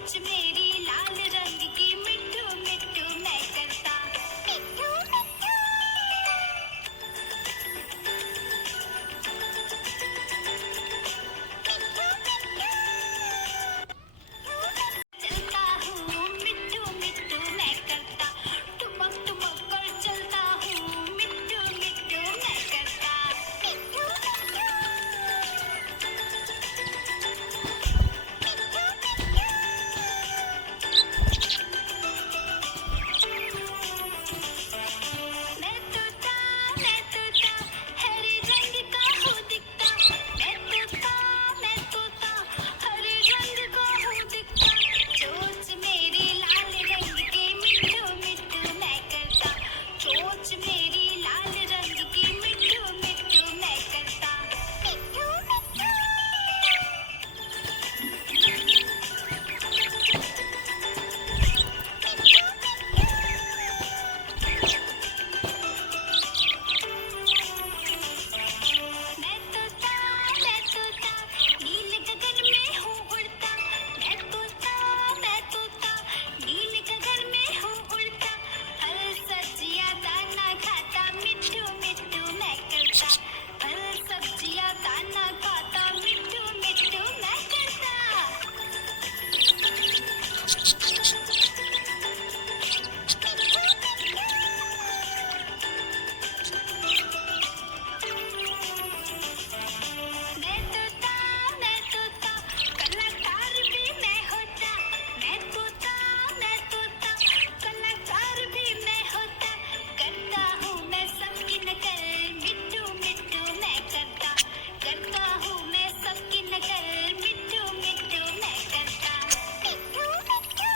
चोंच मेरी लाल रंग की मिट्ठू मिट्ठू मैं करता मिट्ठू मिट्ठू। चलता हूँ मिट्ठू मिट्ठू मैं करता ठुमक ठुमक कर चलता हूँ मिट्ठू मिट्ठू मैं करता मिट्ठू मिट्ठू। मैं तोता हरे रंग का हूँ दिखता मैं तोता हरे रंग का हूँ दिखता चोंच मेरी लाल रंग की मिट्ठू मिट्ठू मैं करता चोंच मेरी लाल रंग की मिट्ठू मिट्ठू मैं करता मिट्ठू मिट्ठू। मैं तोता नील गगन में हूँ उड़ता मैं तोता नील गगन में हूँ उड़ता फल सब्जियाँ दाना खाता मिट्ठू मिट्ठू मैं करता फल सब्जियाँ दाना खाता मिट्ठू मिट्ठू मैं करता। मैं तोता कलाकार भी मैं होता मैं तोता कलाकार भी मैं होता करता हूँ मैं सबकी नकल मिट्ठू मिट्ठू मैं करता हूँ मैं सबकी नकल मिट्ठू मिट्ठू मैं करता मिट्ठू मिट्ठू।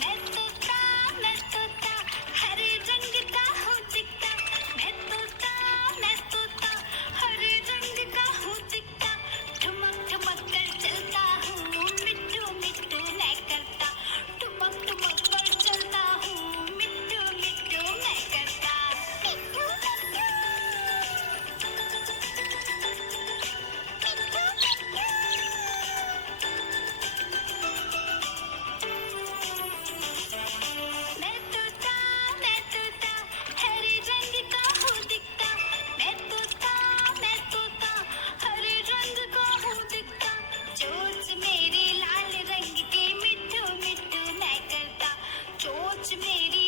मैं तोता हरे रंग का हूँ दिखता मैं तोता हरे रंग का हूँ दिखता ठुमक ठुमक कर चलता हूँ मिट्ठू मिट्ठू मैं करता ठुमक ठुमक कर चलता हूँ मिट्ठू मिट्ठू मैं करता मिट्ठू मिट्ठू। मैं तोता हरे रंग का हूँ दिखता मैं तोता हरे रंग का हूँ दिखता चोंच मेरी लाल रंग की मिट्ठू मिट्ठू मैं करता चोंच मेरी